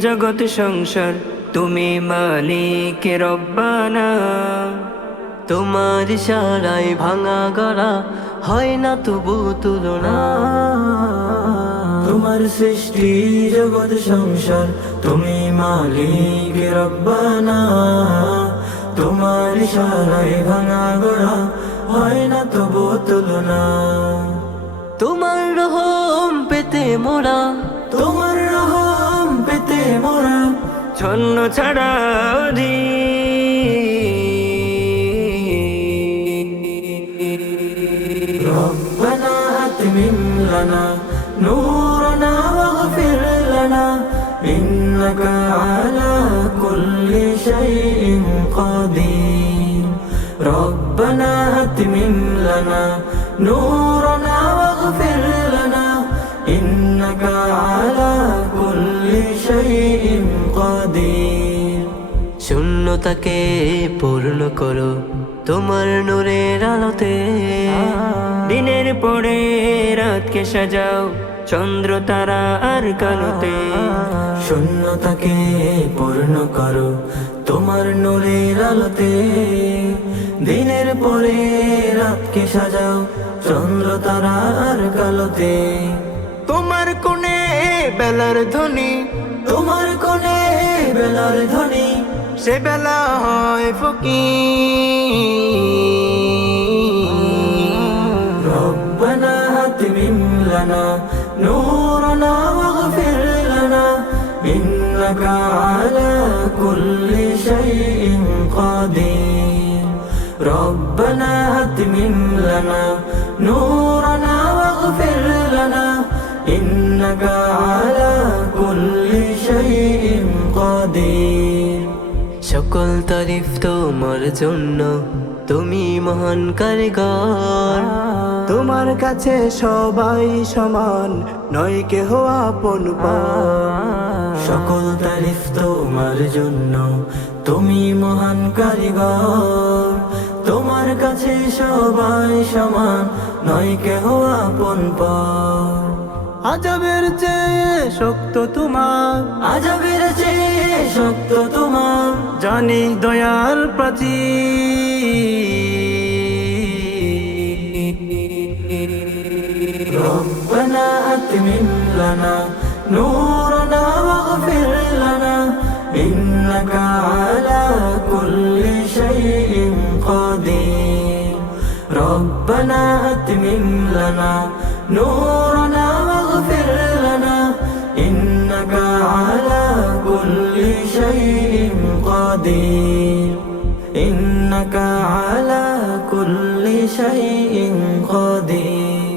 জগৎ সংসার। তুমি মালিক রব্বানা। তোমার ইশারায় ভাঙা গড়া হয় না তবু তুলনা। তোমার সৃষ্টি জগৎ সংসার। তুমি মালিক রব্বানা। তোমার ইশারায় ভাঙা গড়া হয় না তবু তুলনা। তোমার রহম পেতে মোরা। তোমার ছন্ন ছাড়া ربنا أتمم لنا نورنا واغفر لنا إنك على كل شيء قدير ربنا أتمم لنا نورنا واغفر لنا إنك على كل شيء قدير শূন্যতাকে পূর্ণ করো তোমার নূরের আলোতে। দিনের পরে রাতকে সাজাও চন্দ্র, তারা আর কালোতে। শূন্যতাকে পূর্ণ করো তোমার নূরের আলোতে। দিনের পরে রাতকে সাজাও চন্দ্র তারার কালোতে। তোমার কোণে বেলার ধ্বনি, তোমার কোণে বেলার ধ্বনি। সে বেলা হয় ফকি ربنا أتمم لنا نورنا واغفر لنا إنك على كل شيء قدير ربنا أتمم لنا نورنا واغفر لنا إنك على সকল তারিফ তোমার জন্য। তুমি মহান কারিগর। তোমার কাছে সবাই সমান নয় কেহ আপন সকল তারিফ তোমার জন্য তুমি মহান কারিগর। তোমার কাছে সবাই সমান নয় কেহ আপন পর আজবের চেয়ে শক্ত তোমার। আজবের চেয়ে শক্ত তোমার জানি দয়াল প্রাচী ربنا أتمم لنا نورنا واغفر لنا إنك على كل شيء قدير ربنا أتمم لنا نورنا شيء قدير إنك على كل شيء قدير